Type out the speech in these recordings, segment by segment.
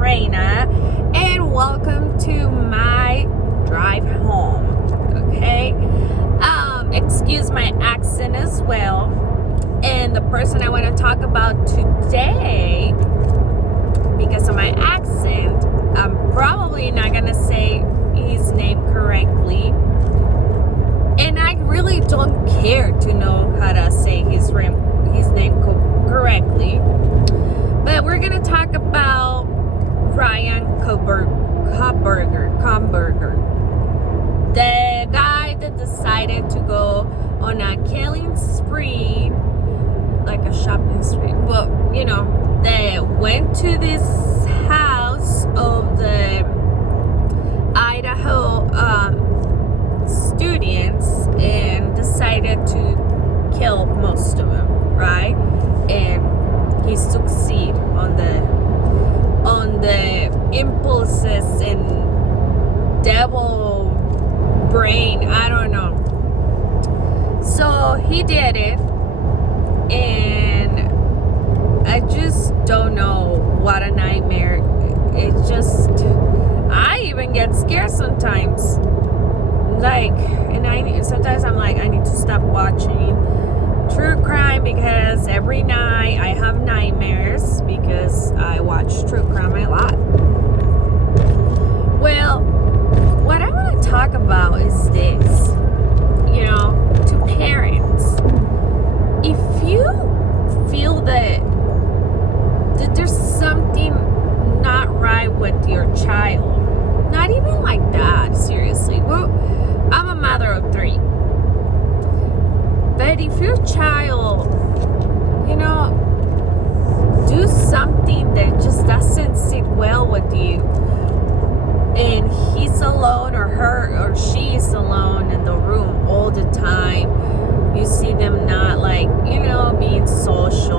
Reina, and welcome to my drive home. Okay, excuse my accent as well. And the person I want to talk about today, because of my accent, I'm probably not gonna say his name correctly, and I really don't care to know how to say his name correctly. But we're gonna talk about Bryan Kohberger, the guy that decided to go on a killing spree, like a shopping spree. Well, they went to this house of the Idaho students and decided to kill most of them, right? And he succeeded on the impulses and devil brain, I don't know. So he did it, and I just don't know, what a nightmare. I even get scared sometimes. Sometimes I'm like, I need to stop watching true crime, because every night I have nightmares because I watch true crime a lot. Well, what I want to talk about is this, to parents. If you feel that there's something not right with your child, not even like that, seriously. Well, I'm a mother of 3. But if your child, do something that just doesn't sit well with you, and he's alone, or her or she is alone in the room all the time, you see them not being social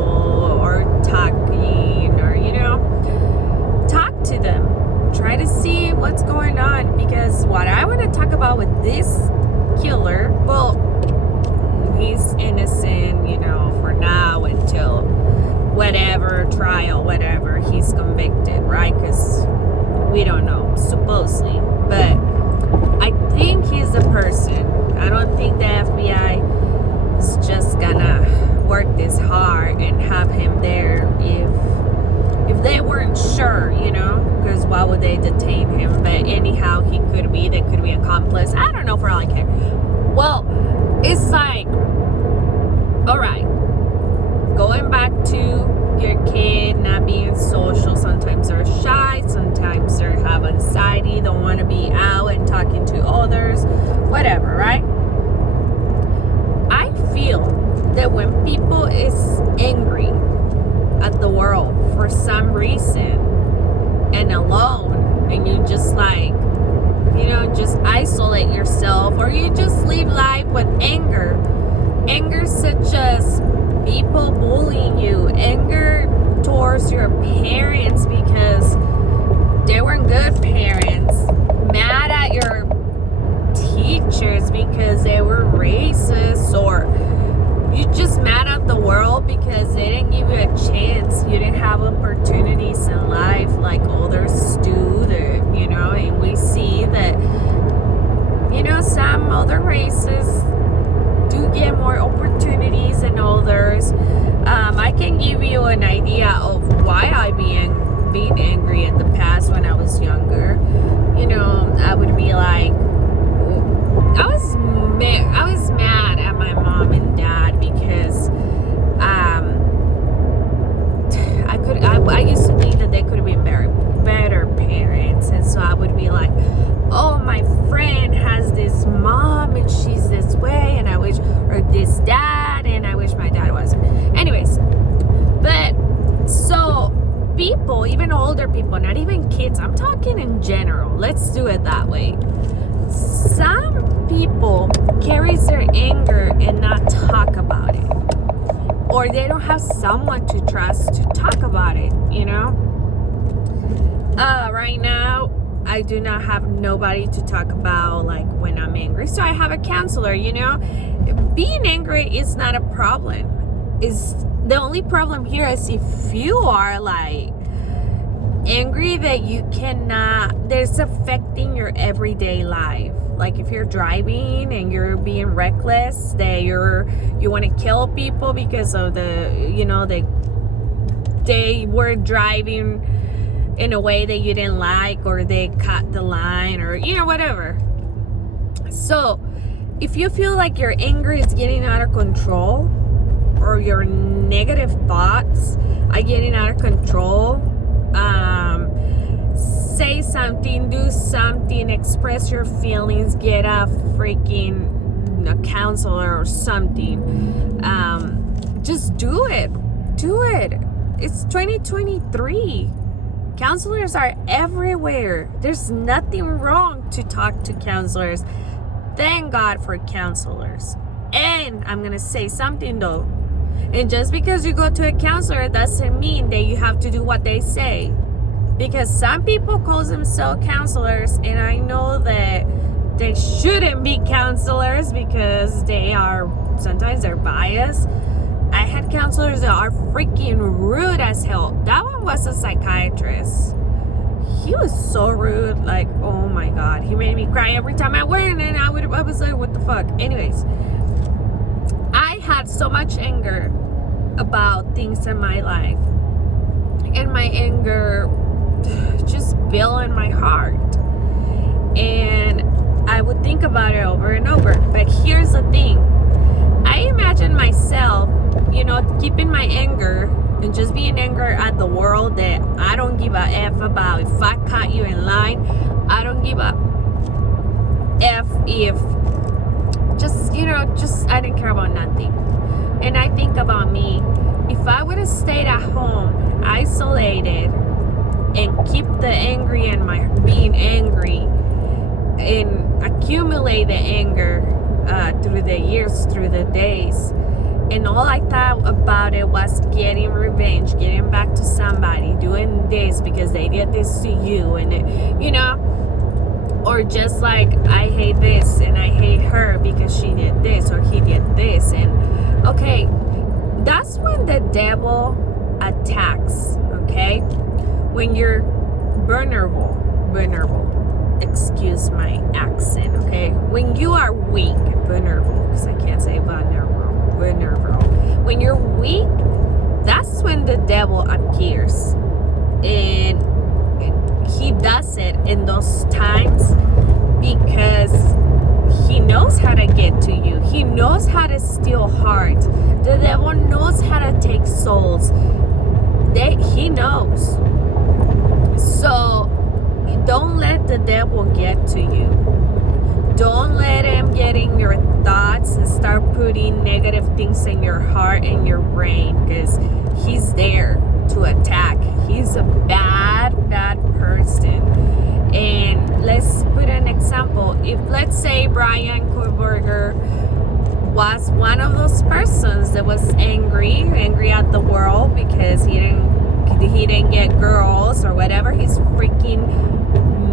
or talking, or talk to them, try to see what's going on. Because what I want to talk about with this killer, well, he's innocent, for now until whatever trial, whatever, he's convicted, right? Because we don't know, supposedly. But I think he's the person. I don't think the FBI is just gonna work this hard and have him there if they weren't sure, because why would they detain him? But anyhow, they could be accomplice. I don't know, for all I care. Well, it's like, all right, going back to your kid not being social. Sometimes they're shy, sometimes they have anxiety, don't want to be out and talking to others, whatever, right? I feel that when people is angry at the world for some reason and alone, and you just just isolate yourself, or you just live life with anger such as people bullying you, anger towards your parents because they weren't good parents, mad at your teachers because they were racist, or you just mad at the world because they didn't give you a chance, you didn't have opportunities in life like others do, and we see that some other races do get more opportunities than others. I can give you an idea of why I being angry in the past when I was younger. I would be like, I was mad at my mom and dad because I used to think that they could have been better parents, and so I would be like, oh, my friend has this mom and she's this way, and I wish, or this dad, and I wish my dad wasn't. Anyways, but so people, even older people, not even kids, I'm talking in general, let's do it that way. Some people carries their anger and not talk about it, or they don't have someone to trust to talk about it, right now I do not have nobody to talk about like when I'm angry, so I have a counselor. Being angry is not a problem. Is the only problem here is if you are like angry that you cannot, that's affecting your everyday life. Like if you're driving and you're being reckless, that you want to kill people because of they were driving in a way that you didn't like, or they cut the line, or whatever. So if you feel like your anger is getting out of control, or your negative thoughts are getting out of control, say something, do something, express your feelings, get a freaking counselor or something. Just do it. It's 2023. Counselors are everywhere. There's nothing wrong to talk to counselors. Thank God for counselors. And I'm gonna say something though. And just because you go to a counselor doesn't mean that you have to do what they say. Because some people call themselves counselors, and I know that they shouldn't be counselors because sometimes they're biased. I had counselors that are freaking rude as hell. That one was a psychiatrist. He was so rude, like, oh my God. He made me cry every time I went, and I was like, what the fuck? Anyways, I had so much anger about things in my life, and my anger just built in my heart, and I would think about it over and over. But here's the thing, I imagine myself, keeping my anger and just being angry at the world, that I don't give a F about if I caught you in line. I don't give a F if I didn't care about nothing. And I think about me, if I would have stayed at home, isolated, and keep the angry and my being angry, and accumulate the anger through the years, through the days, and all I thought about it was getting revenge, getting back to somebody, doing this because they did this to you, and or just like, I hate this and I hate her because she did this or he did this. And okay, that's when the devil attacks. Okay, when you're vulnerable, excuse my accent, okay, when you are weak, vulnerable, because I can't say vulnerable, when you're weak, that's when the devil appears. And he does it in those times because he knows how to get to you. He knows how to steal hearts. The devil knows how to take souls. He knows. So don't let the devil get to you. Don't let him get in your thoughts and start putting negative things in your heart and your brain, because he's there to attack. He's a bad person. And let's put an example. If, let's say, Bryan Kohberger was one of those persons that was angry at the world because he didn't get girls or whatever his freaking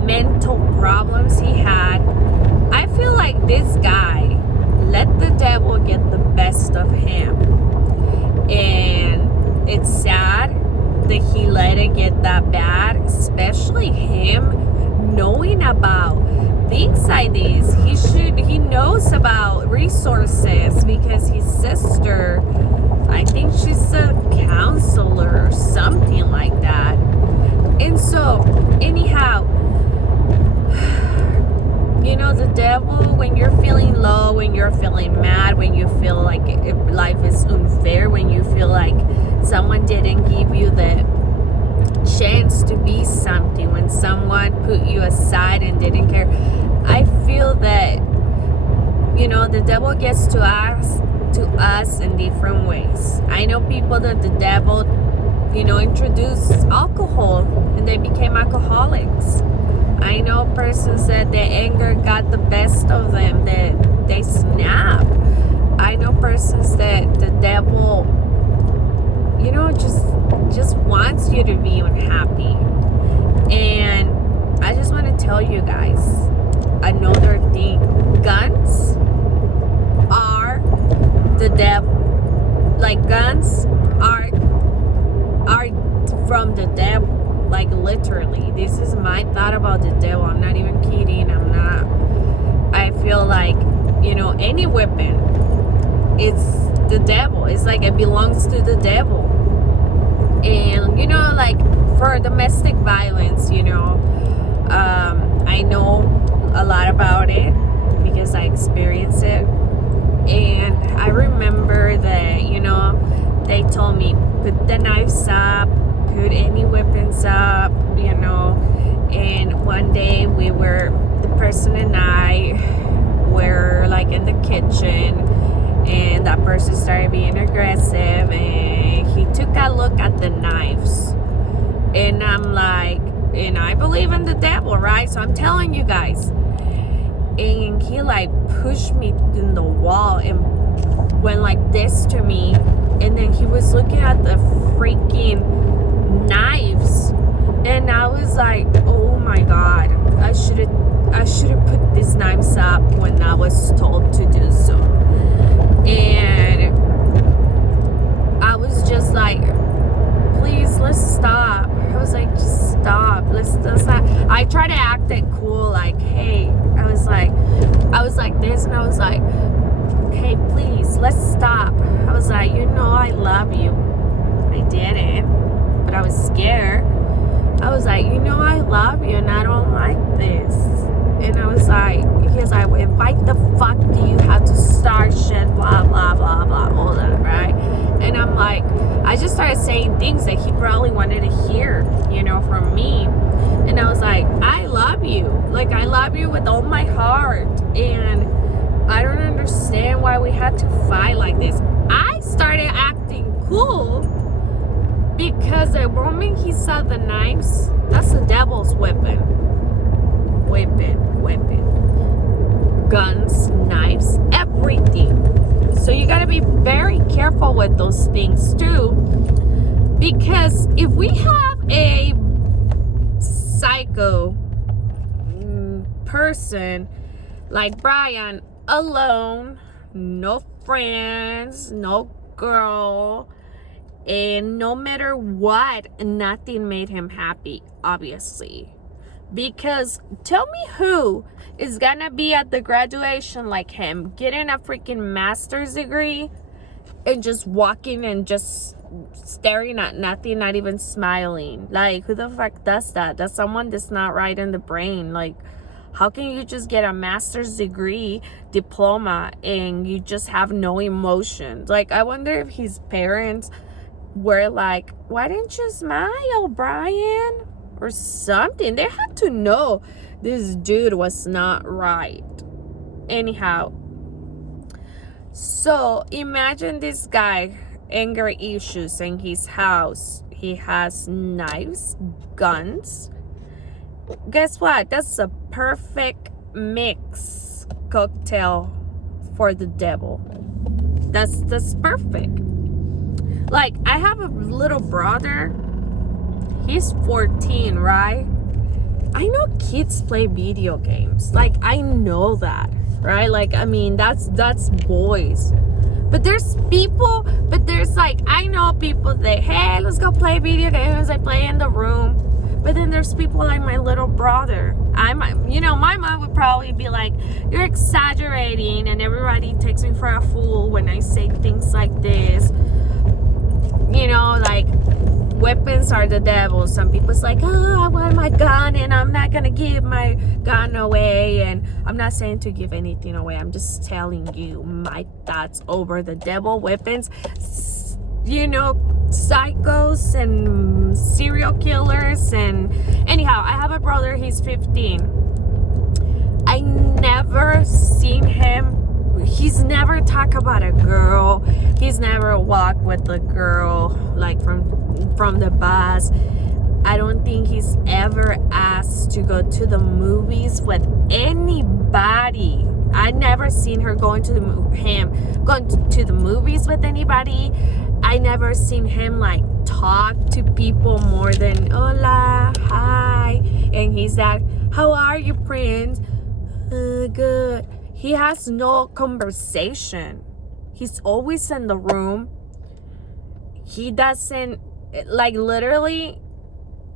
mental problems he had, I feel like this guy let the devil get the best of him. And it's sad that he let it get that bad, especially him knowing about things like this. He knows about resources because his sister, I think she's a counselor or something like that. And so anyhow, the devil, when you're feeling low, when you're feeling mad, when you feel like life is unfair, when you feel like someone didn't give you the chance to be something, when someone put you aside and didn't care, I feel that the devil gets to us in different ways. I know people that the devil introduced alcohol and they became alcoholics. I know persons that the anger got the best of them, that they snap. I know persons that the devil just wants you to be unhappy. And I just want to tell you guys another thing. Guns are the devil. Like, guns are from the devil. Like literally, this is my thought about the devil. I'm not even kidding. I feel like, any weapon, it's the devil. It's like it belongs to the devil. And like for domestic violence, I know a lot about it because I experienced it. And I remember that, they told me, put the knives up, put any weapons up, and one day the person and I were like in the kitchen, and that person started being aggressive, and he took a look at the knives, and I'm like, and I believe in the devil, right? So I'm telling you guys, and he like pushed me in the wall and went like this to me, and then he was looking at the freaking knives, and I was like, oh my god, I should have put these knives up when I was told to do so. And I was just like, please, let's stop. I was like, just stop. Let's not. I tried to act it cool, like, hey, I was like this, and I was like, hey, please, let's stop. I was like, I love you. I didn't, but I was scared. I was like, I love you, and I don't like this. And I was like, he was like, why the fuck do you have to start shit, blah, blah, blah, blah, all that, right? And I'm like, I just started saying things that he probably wanted to hear, from me. And I was like, I love you. Like, I love you with all my heart. And I don't understand why we had to fight like this. I started acting cool because the moment he saw the knives, that's the devil's weapon. Guns, knives, everything. So you gotta be very careful with those things too, because if we have a psycho person like Bryan, alone, no friends, no girl, and no matter what, nothing made him happy, obviously. Because tell me who is gonna be at the graduation like him, getting a freaking master's degree and just walking and just staring at nothing, not even smiling. Like, who the fuck does that? That's someone that's not right in the brain. Like, how can you just get a master's degree, diploma, and you just have no emotions? Like, I wonder if his parents were like, why didn't you smile, Bryan? Or something. They had to know this dude was not right. Anyhow, so imagine this guy, anger issues in his house. He has knives, guns. Guess what? That's a perfect mix cocktail for the devil. That's perfect. Like, I have a little brother. He's 14, right? I know kids play video games. Like, I know that, right? Like, I mean, that's boys. But there's like, I know people that, hey, let's go play video games. I play in the room. But then there's people like my little brother. My mom would probably be like, you're exaggerating, and everybody takes me for a fool when I say things like this. Like, weapons are the devil. Some people's like, oh, I want my gun and I'm not gonna give my gun away. And I'm not saying to give anything away. I'm just telling you my thoughts over the devil weapons. Psychos and serial killers. And anyhow, I have a brother, he's 15. I never seen him. He's never talked about a girl. He's never walked with a girl, like from the bus. I don't think he's ever asked to go to the movies with anybody. I never seen her going to the movies with anybody. I never seen him like talk to people more than hola, hi, and he's like, how are you, Prince? Good. He has no conversation. He's always in the room. He doesn't, like, literally,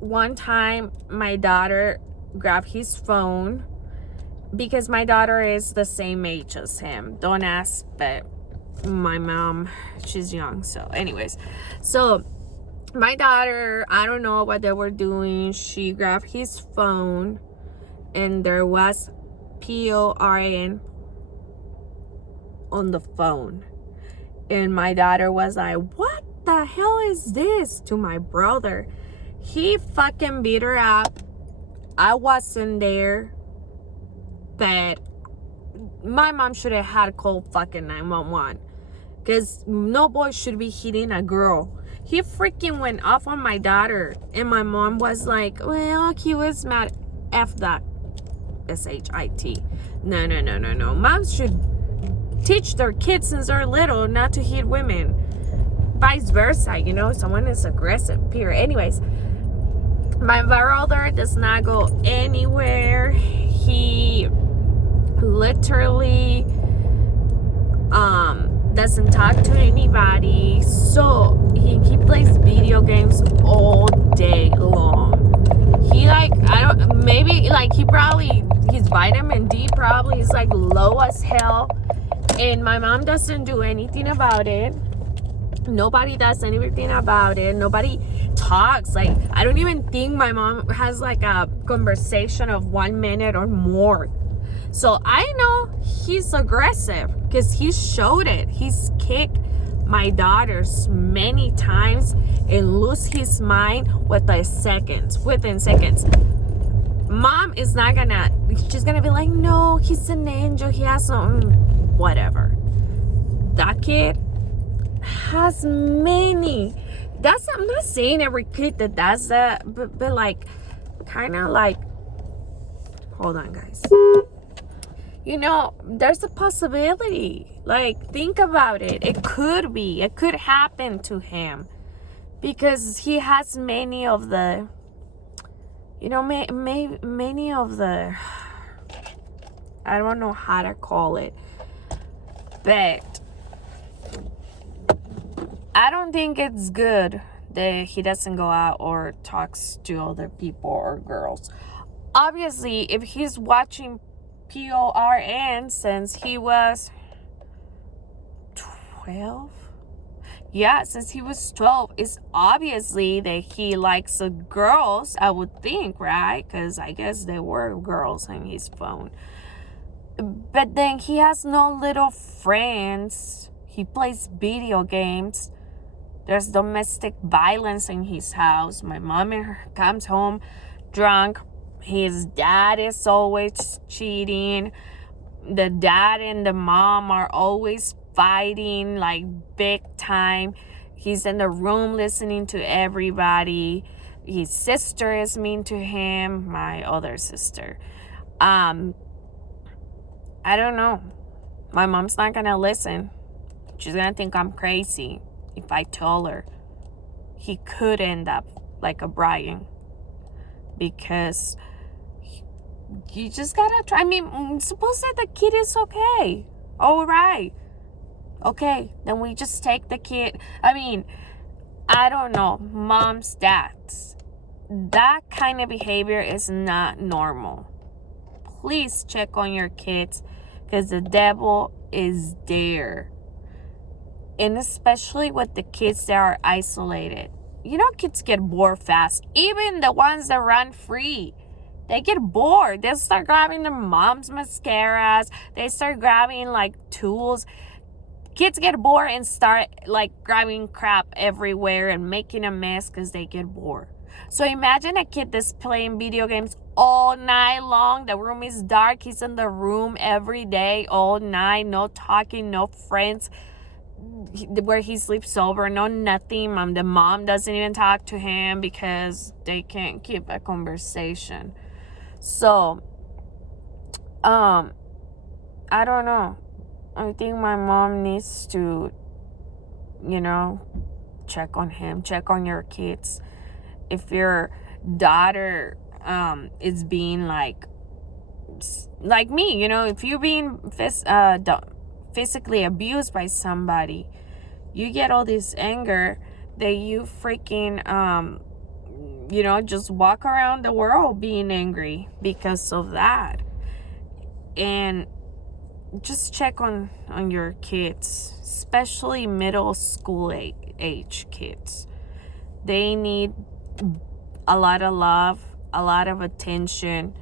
one time my daughter grabbed his phone, because my daughter is the same age as him. Don't ask, but my mom, she's young. So anyways, so my daughter, I don't know what they were doing, she grabbed his phone and there was PORN on the phone. And my daughter was like, what the hell is this, to my brother. He fucking beat her up. I wasn't there, but my mom should have had called fucking 911, because no boy should be hitting a girl. He freaking went off on my daughter, and my mom was like, well, he was mad. F that. S-H-I-T. No. Moms should teach their kids since they're little not to hit women. Vice versa, you know, someone is aggressive, period. Anyways, my brother does not go anywhere. He literally doesn't talk to anybody. So he plays video games all day long. He like, I don't, maybe like he probably, his vitamin D probably is like low as hell, and my mom doesn't do anything about it. Nobody does anything about it. Nobody talks. Like, I don't even think my mom has like a conversation of 1 minute or more. So I know he's aggressive because he showed it. He's kicked my daughters many times and lose his mind within seconds. Mom is not gonna, she's gonna be like, no, he's an angel, he has some, whatever. That kid has many. That's, I'm not saying every kid that does that, but like, kind of like, hold on guys, you know, there's a possibility. Like, think about it. It could happen to him, because he has many of the, you know, many of the, I don't know how to call it, but I don't think it's good that he doesn't go out or talks to other people or girls. Obviously, if he's watching PORN since he was 12, yeah, since he was 12, it's obviously that he likes girls, I would think, right? Because I guess there were girls on his phone. But then he has no little friends. He plays video games. There's domestic violence in his house. My mom comes home drunk. His dad is always cheating. The dad and the mom are always fighting, like big time. He's in the room listening to everybody. His sister is mean to him, my other sister. I don't know. My mom's not gonna listen. She's gonna think I'm crazy if I tell her. He could end up like a Bryan, because you just gotta try. I mean, suppose that the kid is okay. All right. Okay, then we just take the kid. I mean, I don't know. Moms, dads, that kind of behavior is not normal. Please check on your kids, because the devil is there. And especially with the kids that are isolated. You know, kids get bored fast. Even the ones that run free, they get bored. They start grabbing their mom's mascaras. They start grabbing like tools. Kids get bored and start like grabbing crap everywhere and making a mess because they get bored. So imagine a kid that's playing video games all night long. The room is dark. He's in the room every day, all night. No talking, no friends. Where he sleeps over, no nothing. The mom doesn't even talk to him because they can't keep a conversation. So, I don't know. I think my mom needs to, you know, check on him, check on your kids. If your daughter is being like me, you know, if you're being physically abused by somebody, you get all this anger that you freaking just walk around the world being angry because of that. And just check on your kids, especially middle school age kids. They need a lot of love, a lot of attention,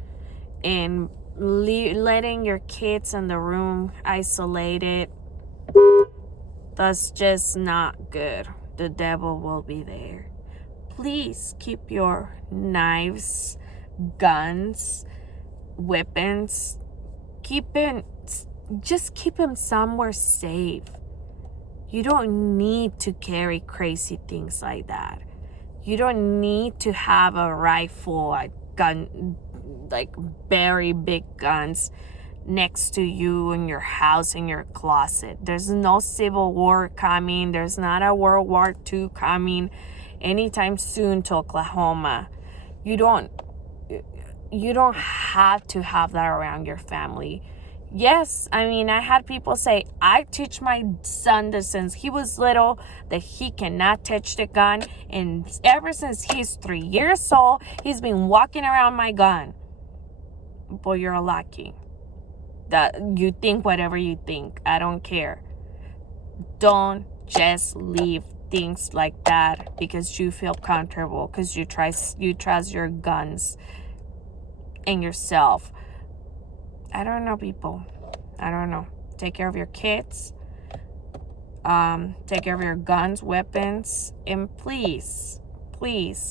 and letting your kids in the room isolated, that's just not good. The devil will be there. Please keep your knives, guns, weapons, keep them somewhere safe. You don't need to carry crazy things like that. You don't need to have a rifle, a gun, like very big guns next to you in your house, in your closet. There's no civil war coming. There's not a World War II coming anytime soon to Oklahoma. You don't have to have that around your family. Yes, I mean, I had people say, I teach my son that since he was little that he cannot touch the gun, and ever since he's 3 years old, he's been walking around my gun. Boy, you're lucky that you think whatever you think. I don't care. Don't just leave things like that because you feel comfortable, because you trust your guns and yourself. I don't know, people. I don't know. Take care of your kids. Take care of your guns, weapons, and please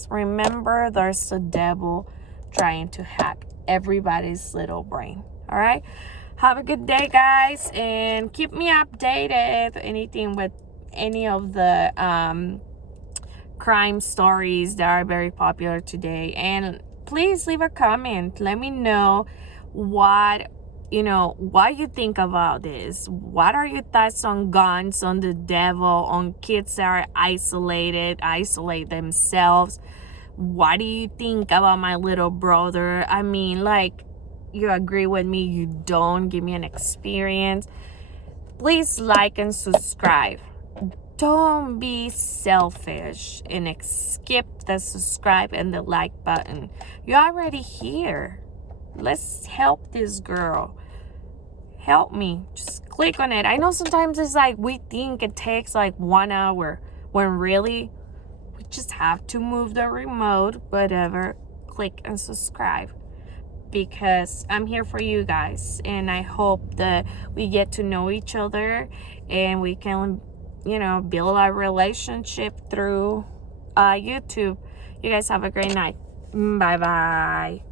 remember there's a devil trying to hack everybody's little brain. All right. Have a good day, guys, and keep me updated. Anything with any of the crime stories that are very popular today, and please leave a comment. Let me know what you think about this. What are your thoughts on guns, on the devil, on kids that are isolate themselves? What do you think about my little brother? I mean, like, you agree with me, you don't? Give me an experience. Please like and subscribe. Don't be selfish and skip the subscribe and the like button. You're already here. Let's help this girl. Help me. Just click on it. I know sometimes it's like we think it takes like 1 hour, when really we just have to move the remote, whatever. Click and subscribe, because I'm here for you guys, and I hope that we get to know each other and we can, build our relationship through YouTube. You guys have a great night. Bye-bye.